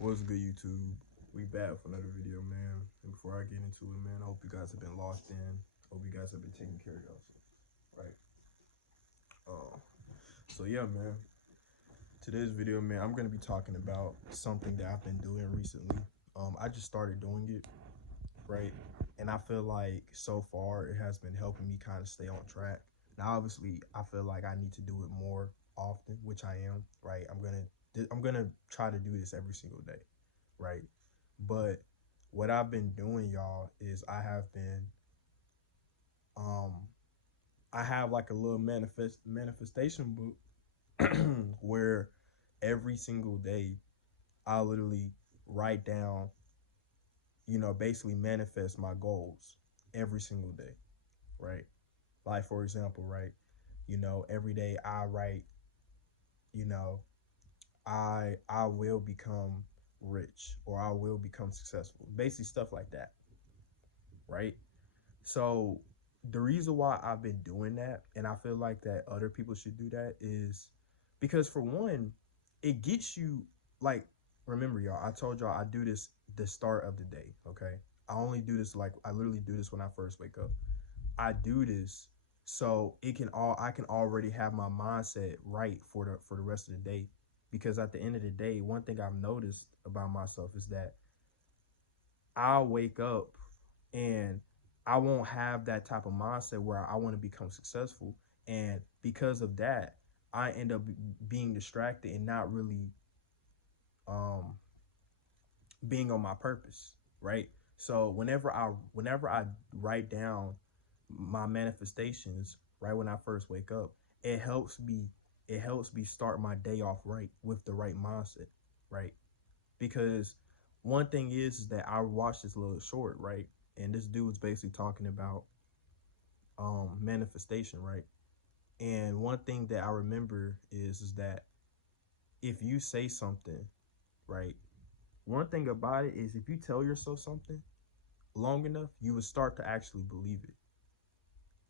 What's good, YouTube? We back for another video, man. And before I get into it, man, I hope you guys have been locked in. Hope you guys have been taking care of yourself, right? Uh, so yeah, man. Today's video, man, I'm gonna be talking about something that I've been doing recently. I just started doing it, right? And I feel like so far it has been helping me kind of stay on track. Now, obviously, I feel like I need to do it more often, which I am, right? I'm gonna try to do this every single day, right? But what I've been doing, y'all, is um I have like a little manifestation book where every single day I literally write down, basically manifest my goals every single day, right? Like for example, right? Every day I write, you know, I will become rich or I will become successful. Basically stuff like that, right? So the reason why I've been doing that, and I feel like that other people should do that, is because for one, it gets you like remember y'all, I told y'all I do this the start of the day, okay? I only do this like I literally do this when I first wake up. I do this so I can already have my mindset right for the rest of the day. Because at the end of the day, one thing I've noticed about myself is that I'll wake up and I won't have that type of mindset where I want to become successful. And because of that, I end up being distracted and not really um, being on my purpose, right? So whenever I write down my manifestations right when I first wake up, it helps me it helps me start my day off right with the right mindset, right? Because one thing is that I watched this little short, right? And this dude was basically talking about manifestation, right? And one thing that I remember is that if you say something, right? One thing about it is if you tell yourself something long enough, you will start to actually believe it.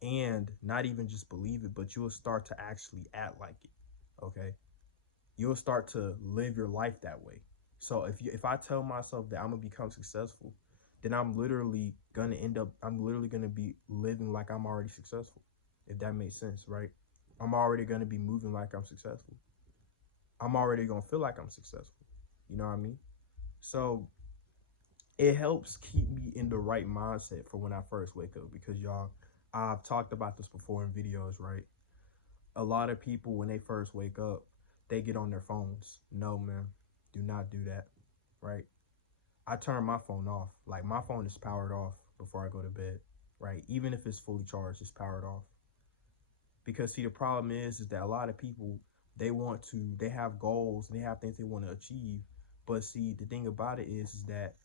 And not even just believe it, but you will start to actually act like it. Okay? You'll start to live your life that way. So if I tell myself that I'm gonna become successful, then I'm literally gonna be living like I'm already successful. If that makes sense, right? I'm already gonna be moving like I'm successful. I'm already gonna feel like I'm successful. You know what I mean? So it helps keep me in the right mindset for when I first wake up because y'all, I've talked about this before in videos, right? A lot of people when they first wake up, they get on their phones. No, man, do not do that, right? I turn my phone off. Like my phone is powered off before I go to bed, right? Even if it's fully charged, it's powered off. Because see, the problem is that a lot of people they have goals and they have things they want to achieve, but see, the thing about it is that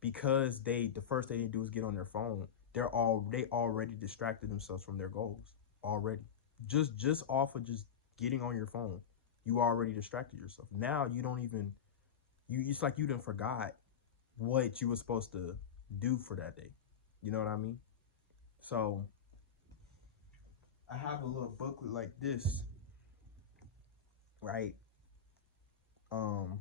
because the first thing they do is get on their phone, they already distracted themselves from their goals already. Just off of just getting on your phone, you already distracted yourself. Now you don't even you it's like you didn't forgot what you were supposed to do for that day. You know what I mean? So I have a little booklet like this, right? Um,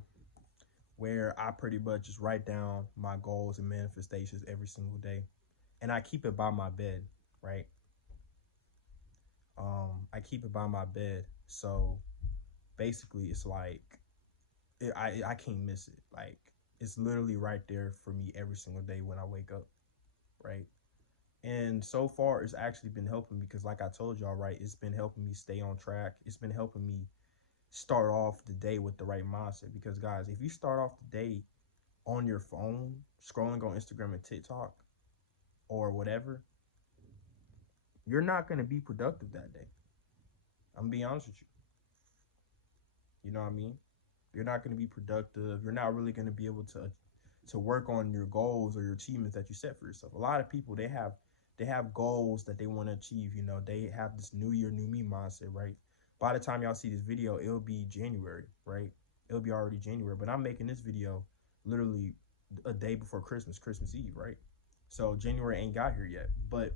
where I pretty much just write down my goals and manifestations every single day, and I keep it by my bed, right? I keep it by my bed, so basically it's like I can't miss it. Like it's literally right there for me every single day when I wake up, right? And so far, it's actually been helping because, like I told y'all, right, it's been helping me stay on track. It's been helping me start off the day with the right mindset. Because, guys, if you start off the day on your phone, scrolling on Instagram and TikTok or whatever, you're not going to be productive that day. I'm going to be honest with you. You know what I mean? You're not going to be productive. You're not really going to be able to work on your goals or your achievements that you set for yourself. A lot of people they have goals that they want to achieve. They have this new year, new me mindset, right? By the time y'all see this video, it'll be January, right? It'll be already January. But I'm making this video literally a day before Christmas, Christmas Eve, right? So January ain't got here yet. But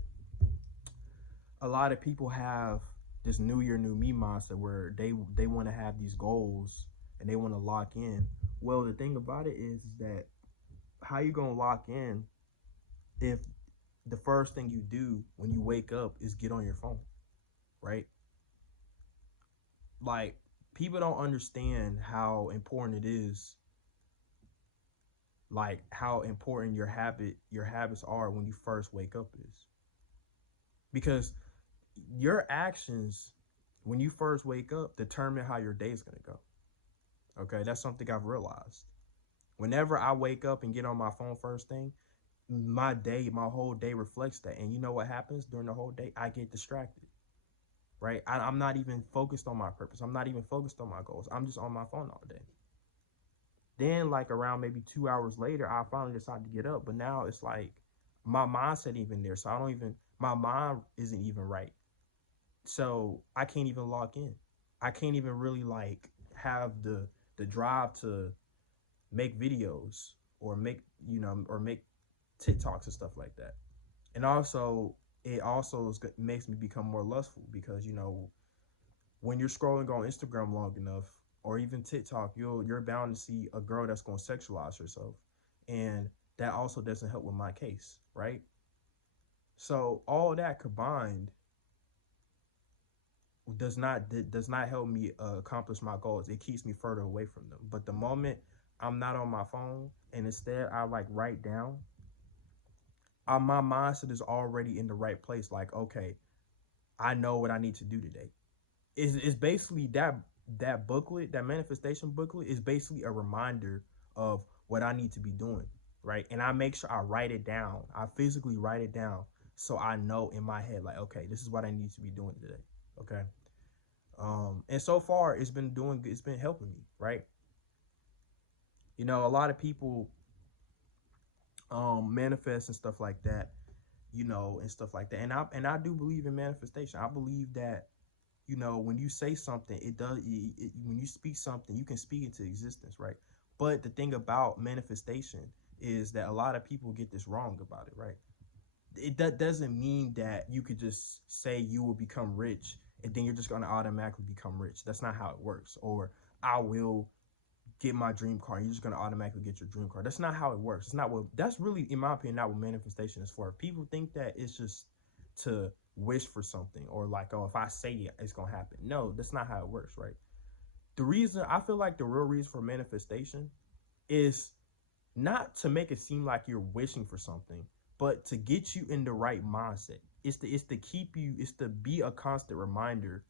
a lot of people have this new year, new me mindset where they want to have these goals and they want to lock in. Well, the thing about it is that how you gonna lock in if the first thing you do when you wake up is get on your phone, right? Like, people don't understand how important it is, like how important your habits are when you first wake up is. Because your actions when you first wake up determine how your day is going to go. Okay, that's something I've realized. Whenever I wake up and get on my phone first thing, my whole day reflects that. And you know what happens during the whole day? I get distracted, right? I'm not even focused on my purpose. I'm not even focused on my goals. I'm just on my phone all day. Then, like around maybe 2 hours later, I finally decide to get up. But now it's like my mindset even there, so I don't even my mind isn't even right. So I can't even log in. I can't even really like have the drive to make videos or make or make TikToks and stuff like that. And also it also makes me become more lustful because when you're scrolling on Instagram long enough or even TikTok, you're bound to see a girl that's going to sexualize herself, and that also doesn't help with my case, right? So all that combined does not help me accomplish my goals. It keeps me further away from them. But the moment I'm not on my phone and instead I like write down, my mindset is already in the right place. Like, okay, I know what I need to do today. Is basically that booklet, that manifestation booklet, is basically a reminder of what I need to be doing, right? And I make sure I write it down. I physically write it down so I know in my head, like, okay, this is what I need to be doing today. Okay. And so far it's been helping me, right? A lot of people manifest and stuff like that, and stuff like that. And I do believe in manifestation. I believe that when you say something, when you speak something, you can speak into existence, right? But the thing about manifestation is that a lot of people get this wrong about it, right? That doesn't mean that you could just say you will become rich and then you're just going to automatically become rich. That's not how it works. Or I will get my dream car. You're just going to automatically get your dream car. That's not how it works. It's not what that's really, in my opinion, not what manifestation is for. People think that it's just to wish for something or like, oh, if I say it, it's going to happen. No, that's not how it works, right? The reason I feel like the real reason for manifestation is not to make it seem like you're wishing for something, but to get you in the right mindset. It's to keep you, it's to be a constant reminder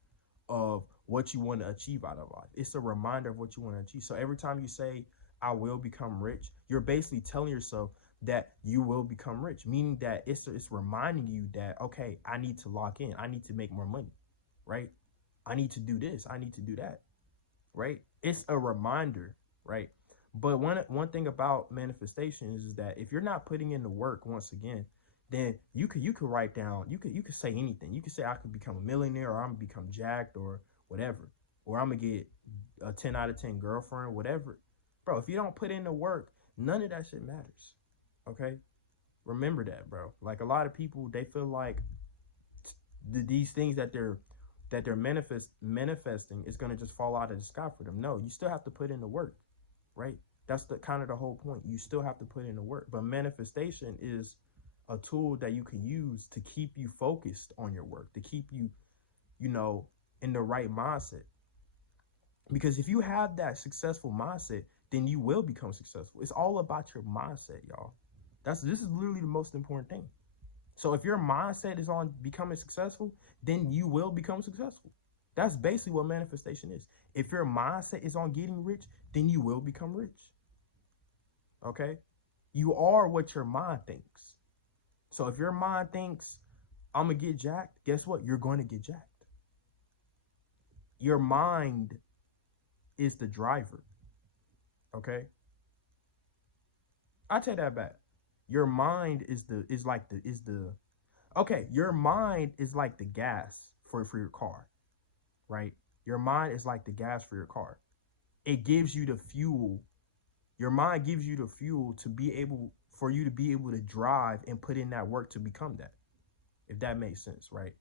of what you want to achieve out of life. It's a reminder of what you want to achieve. So every time you say, I will become rich, you're basically telling yourself that you will become rich, meaning that it's reminding you that, okay, I need to lock in. I need to make more money, right? I need to do this. I need to do that, right? It's a reminder, right? But one thing about manifestation is that if you're not putting in the work, once again, then you could write down, you could say anything. You could say I could become a millionaire, or I'm gonna become jacked, or whatever, or I'm gonna get a 10 out of 10 girlfriend, whatever. Bro, if you don't put in the work, none of that shit matters. Okay, remember that, bro. Like, a lot of people, they feel like these things that they're manifesting is gonna just fall out of the sky for them. No, you still have to put in the work, right? That's the kind of the whole point. You still have to put in the work. But manifestation is a tool that you can use to keep you focused on your work, to keep you, you know, in the right mindset. Because if you have that successful mindset, then you will become successful. It's all about your mindset, y'all. This is literally the most important thing. So if your mindset is on becoming successful, then you will become successful. That's basically what manifestation is. If your mindset is on getting rich, then you will become rich. Okay? You are what your mind thinks. So if your mind thinks, I'm going to get jacked, guess what? You're going to get jacked. Your mind is the driver. Okay? I take that back. Your mind your mind is like the gas for your car, right? Your mind is like the gas for your car. It gives you the fuel. Your mind gives you the fuel for you to be able to drive and put in that work to become that. If that makes sense, right?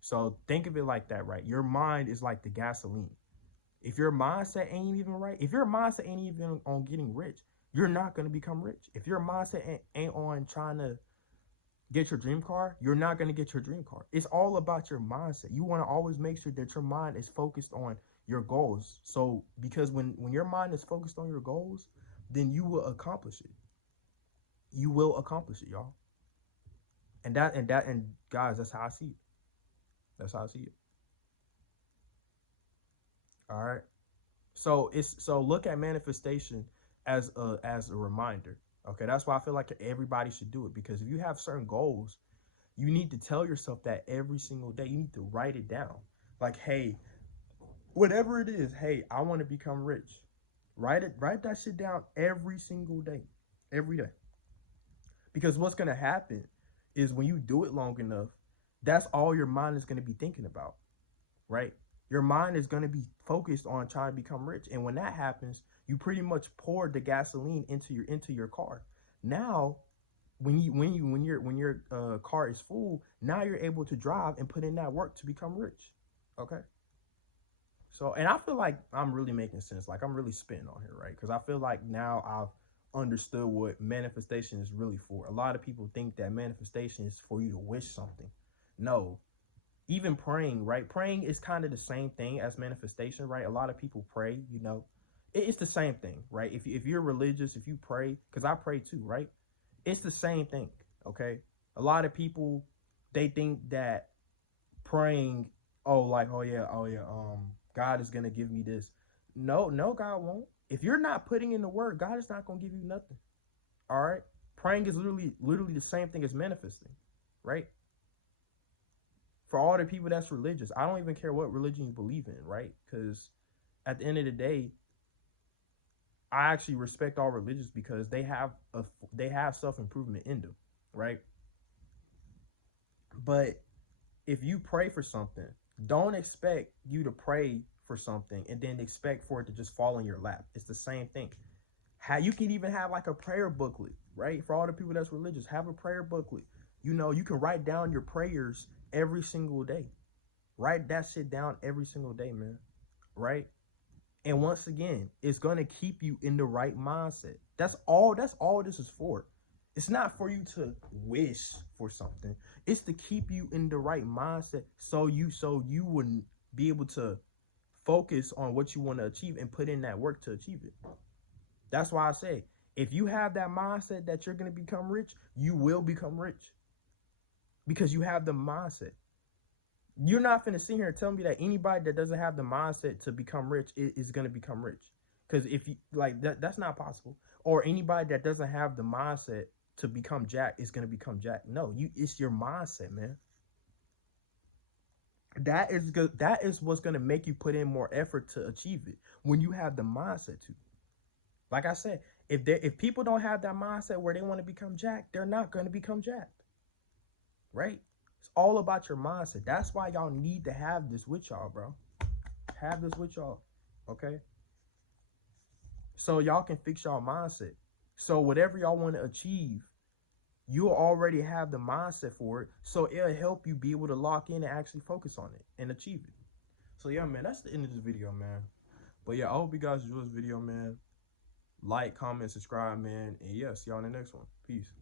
So think of it like that, right? Your mind is like the gasoline. If your mindset ain't even right, if your mindset ain't even on getting rich, you're not going to become rich. If your mindset ain't on trying to get your dream car, you're not going to get your dream car. It's all about your mindset. You want to always make sure that your mind is focused on your goals. So because when your mind is focused on your goals, then you will accomplish it. You will accomplish it, y'all. And guys, that's how I see it. That's how I see it. All right. So look at manifestation as a reminder. Okay, that's why I feel like everybody should do it, because if you have certain goals, you need to tell yourself that every single day. You need to write it down. Like, hey, whatever it is, hey, I want to become rich. Write that shit down every single day. Every day. Because what's gonna happen is when you do it long enough, that's all your mind is gonna be thinking about, right? Your mind is gonna be focused on trying to become rich. And when that happens, you pretty much pour the gasoline into your car. Now when your car is full, now you're able to drive and put in that work to become rich. Okay. So, and I feel like I'm really making sense. Like I'm really spitting on here, right? Because I feel like now I've understood what manifestation is really for. A lot of people think that manifestation is for you to wish something. No, even praying, right? Praying is kind of the same thing as manifestation, right? A lot of people pray, it's the same thing, right? If you're religious, if you pray, because I pray too, right? It's the same thing, okay? A lot of people, they think that praying, God is gonna give me this. No, no, God won't. If you're not putting in the work, God is not gonna give you nothing. All right. Praying is literally the same thing as manifesting, right? For all the people that's religious, I don't even care what religion you believe in, right? Because at the end of the day, I actually respect all religions because they have self improvement in them, right? But if you pray for something, don't expect you to pray for something and then expect for it to just fall in your lap. It's the same thing. How you can even have like a prayer booklet, right? For all the people that's religious, have a prayer booklet. You can write down your prayers every single day. Write that shit down every single day, man. Right? And once again, it's gonna keep you in the right mindset. That's all this is for. It's not for you to wish for something. It's to keep you in the right mindset so you wouldn't be able to focus on what you want to achieve and put in that work to achieve it. That's why I say, if you have that mindset that you're gonna become rich, you will become rich. Because you have the mindset. You're not finna sit here and tell me that anybody that doesn't have the mindset to become rich is gonna become rich. Because if you like that's not possible. Or anybody that doesn't have the mindset to become jack is gonna become jack. No, it's your mindset, man. That is good. That is what's gonna make you put in more effort to achieve it when you have the mindset to. Like I said, if people don't have that mindset where they want to become jack, they're not gonna become jack, right? It's all about your mindset. That's why y'all need to have this with y'all, bro. Have this with y'all, okay? So y'all can fix y'all mindset. So whatever y'all want to achieve, you already have the mindset for it. So it'll help you be able to lock in and actually focus on it and achieve it. So yeah, man, that's the end of this video, man. But yeah, I hope you guys enjoyed this video, man. Like, comment, subscribe, man. And yeah, see y'all in the next one. Peace.